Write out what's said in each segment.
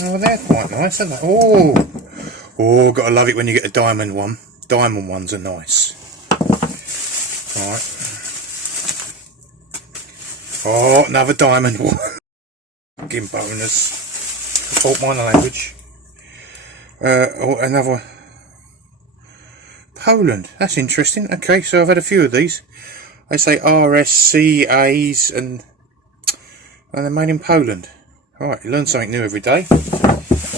Oh, they're quite nice, aren't they? Oh, oh, gotta love it when you get a diamond one. Diamond ones are nice. Alright. Oh, another diamond one. Fucking bonus. Fault minor language. Oh, another. Poland. That's interesting. Okay, so I've had a few of these. They say RSCAs and they're made in Poland. Alright, you learn something new every day.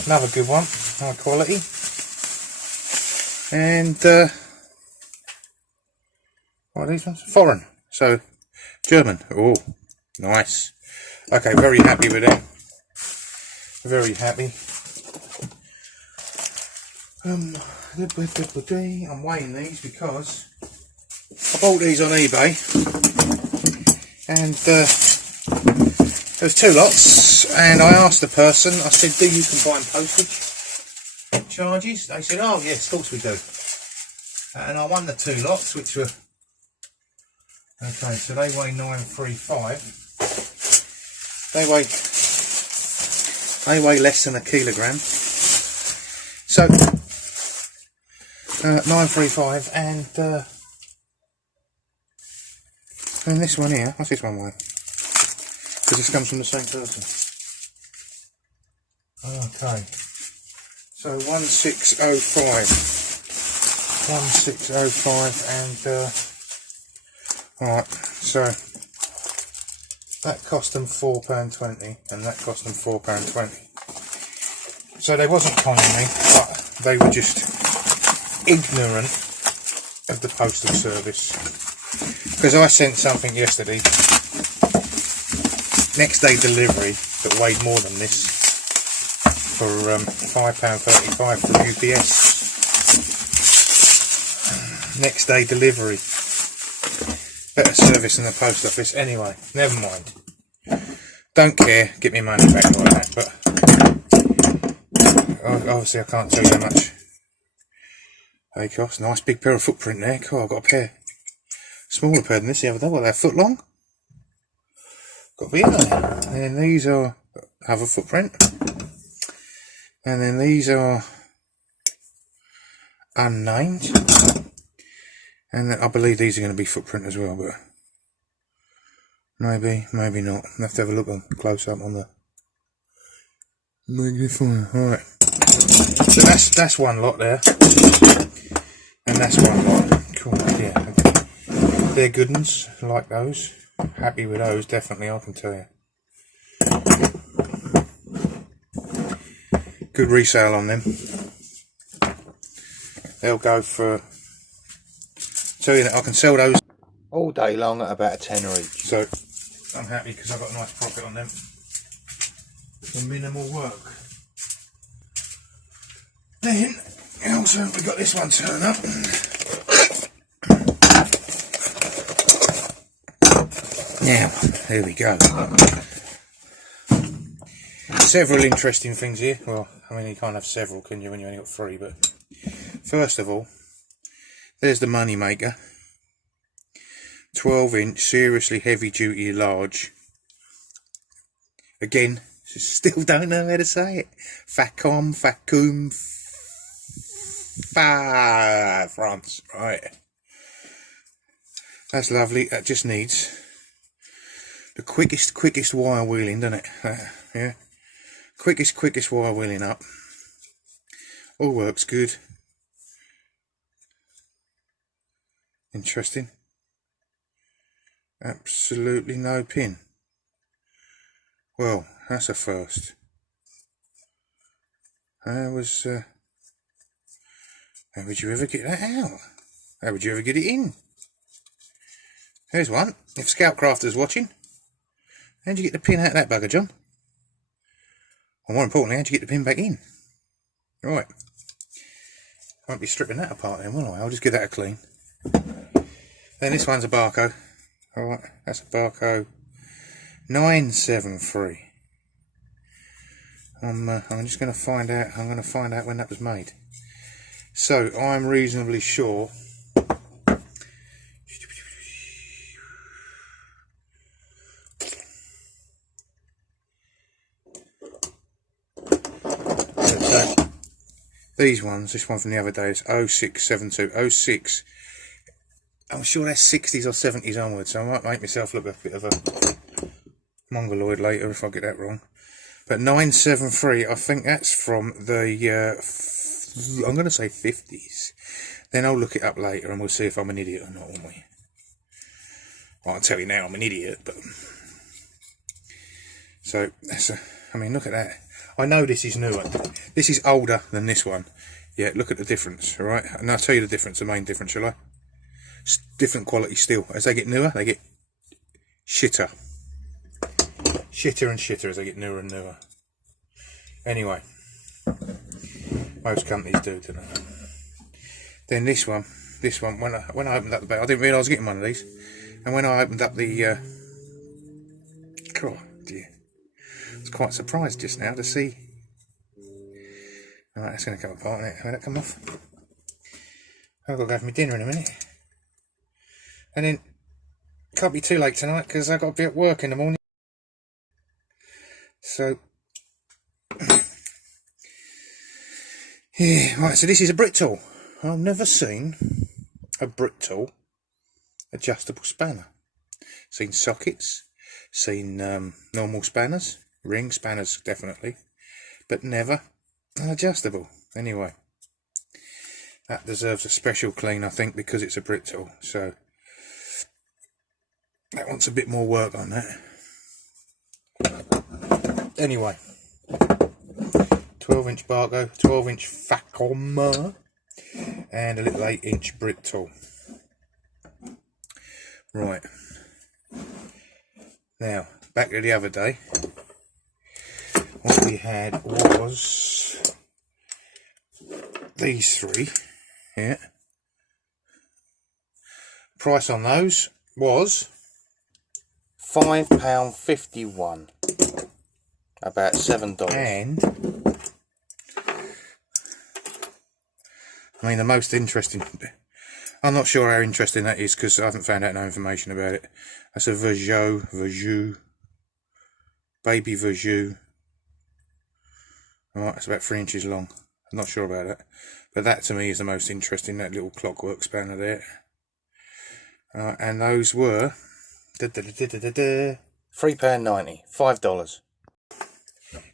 Another good one. High quality. And, what are these ones? Foreign. So, German. Oh, nice. Okay, very happy with them. Very happy. I'm weighing these because I bought these on eBay. And, there's two lots. And I asked the person, I said, do you combine postage charges? They said, oh yes, of course we do. And I won the two lots, which were, okay, so they weigh 935. They weigh less than a kilogram. So 935 and this one here, what's this one weigh? Because this comes from the same person. Okay. So 1605. 1605 and alright, so that cost them £4.20 and that cost them £4.20. So they wasn't conning me, but they were just ignorant of the postal service. Because I sent something yesterday, next day delivery, that weighed more than this, for £5.35 from UPS. Next day delivery. Better service than the post office. Anyway, never mind. Don't care, get me money back like that, but obviously I can't tell you how much they cost. Nice big pair of footprint there. Cool, I've got a pair. Smaller pair than this the other day. Well, they're a foot long. Got to be in there. And these are have a footprint. And then these are unnamed. And I believe these are going to be footprint as well, but maybe, maybe not. I'll have to have a look on close up on the magnifying. Alright. So that's one lot there. And that's one lot. Cool, yeah. They're good ones, like those. Happy with those, definitely, I can tell you. Good resale on them. They'll go for, tell you that I can sell those all day long at about a tenner each. So I'm happy because I've got a nice profit on them for minimal work. Then also we've got this one turn up. Now, there we go. Several interesting things here. Well, I mean, you can't have several, can you, when you only got three? But first of all, there's the money maker. 12-inch, seriously heavy-duty, large. Again, still don't know how to say it. Facom, France. Right. That's lovely. That just needs the quickest wire wheeling, doesn't it? Yeah. Quickest wire wheeling up. All works good. Interesting. Absolutely no pin. Well, that's a first. How would you ever get that out? How would you ever get it in? There's one. If Scoutcrafter's watching, how'd you get the pin out of that bugger, John? Or more importantly, how'd you get the pin back in? Right. I won't be stripping that apart then, will I? I'll just give that a clean. Then this one's a Barco. Alright, that's a Barco 973. I'm just going to find out. I'm going to find out when that was made. So I'm reasonably sure. These ones, this one from the other day is 0672, 06. I'm sure that's 60s or 70s onwards, so I might make myself look a bit of a mongoloid later if I get that wrong. But 973, I think that's from the, I'm going to say 50s. Then I'll look it up later and we'll see if I'm an idiot or not, won't we? Well, I'll tell you now I'm an idiot, but... So, that's a, I mean, look at that. I know this is newer. This is older than this one. Yeah, look at the difference, alright? And I'll tell you the difference, the main difference, shall I? It's different quality steel. As they get newer, they get shitter. Shitter and shitter as they get newer and newer. Anyway, most companies do, don't they? Then this one, when I opened up the bag, I didn't realise I was getting one of these. And when I opened up the, oh dear, I was quite surprised just now to see. Alright, that's going to come apart, isn't it? Will that come off? I've got to go for my dinner in a minute. And then, can't be too late tonight because I've got to be at work in the morning. So, yeah, right, so this is a Brit tool. I've never seen a Brit tool adjustable spanner. Seen sockets, seen normal spanners, ring spanners definitely, but never an adjustable. Anyway, that deserves a special clean, I think, because it's a Brit tool. So that wants a bit more work on that. Anyway, 12-inch Barco, 12-inch facom, and a little 8-inch Brit tool. Right, now back to the other day. What we had was these three here. Price on those was £5.51, about $7. And I mean, the most interesting, I'm not sure how interesting that is because I haven't found out no information about it. That's a Verjou, baby Verjou. Alright, it's about 3 inches long. I'm not sure about that. But that to me is the most interesting, that little clockwork spanner there. And those were £3.90, $5.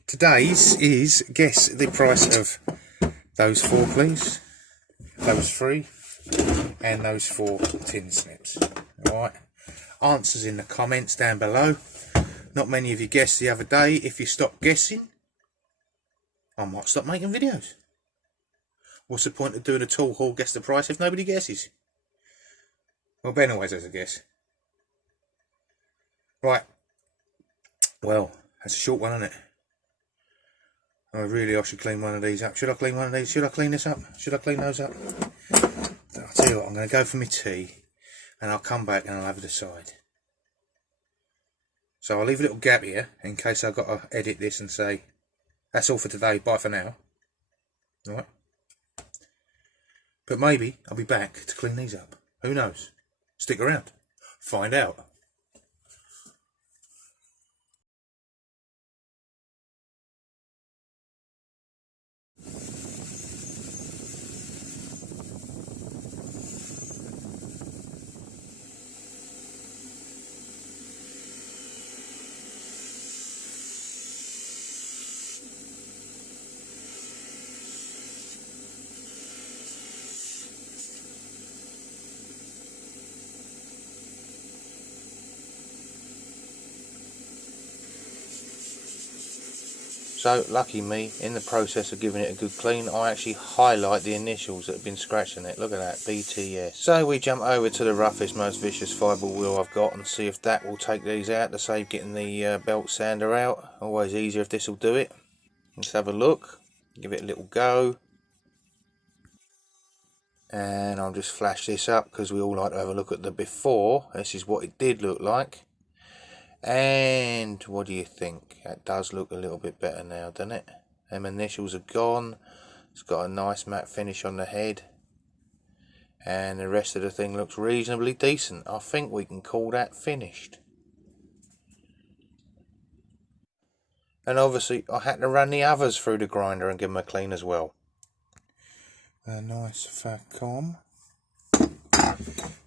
Today's is, guess the price of those four, please. Those three. And those 4 tin snips. Alright. Answers in the comments down below. Not many of you guessed the other day. If you stop guessing, I might stop making videos. What's the point of doing a tool haul guess the price if nobody guesses? Well, Ben always has a guess. Right. Well, that's a short one, isn't it? I should clean one of these up. Should I clean one of these? Should I clean this up? Should I clean those up? I'll tell you what, I'm going to go for my tea and I'll come back and I'll have a decide. So I'll leave a little gap here in case I've got to edit this and say, that's all for today, bye for now. Alright? But maybe I'll be back to clean these up. Who knows? Stick around. Find out. So, lucky me, in the process of giving it a good clean, I actually highlight the initials that have been scratched in it. Look at that, BTS. So we jump over to the roughest, most vicious fibre wheel I've got and see if that will take these out to save getting the belt sander out. Always easier if this will do it. Let's have a look, give it a little go. And I'll just flash this up because we all like to have a look at the before. This is what it did look like. And what do you think? That does look a little bit better now, doesn't it? Them initials are gone. It's got a nice matte finish on the head. And the rest of the thing looks reasonably decent. I think we can call that finished. And obviously I had to run the others through the grinder and give them a clean as well. A nice facom.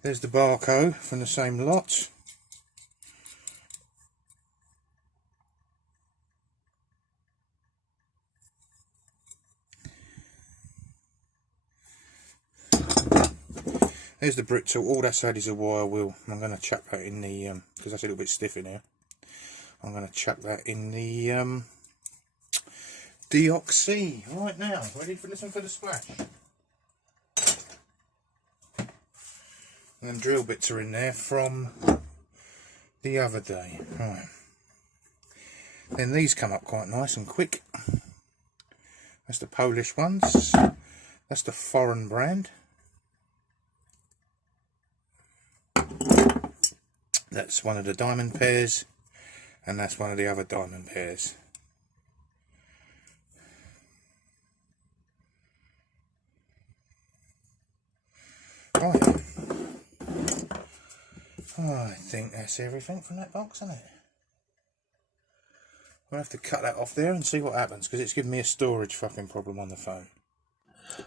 There's the barcode from the same lot. There's the brick tool. All that's had is a wire wheel. I'm going to chuck that in the, because that's a little bit stiff in here. I'm going to chuck that in the deoxy right now. Ready for this one for the splash? And then drill bits are in there from the other day. Right. Then these come up quite nice and quick. That's the Polish ones. That's the foreign brand. That's one of the diamond pairs, and that's one of the other diamond pairs. Right. I think that's everything from that box, isn't it? We'll have to cut that off there and see what happens, because it's giving me a storage fucking problem on the phone.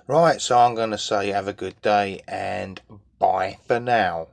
Right, so I'm going to say have a good day and bye for now.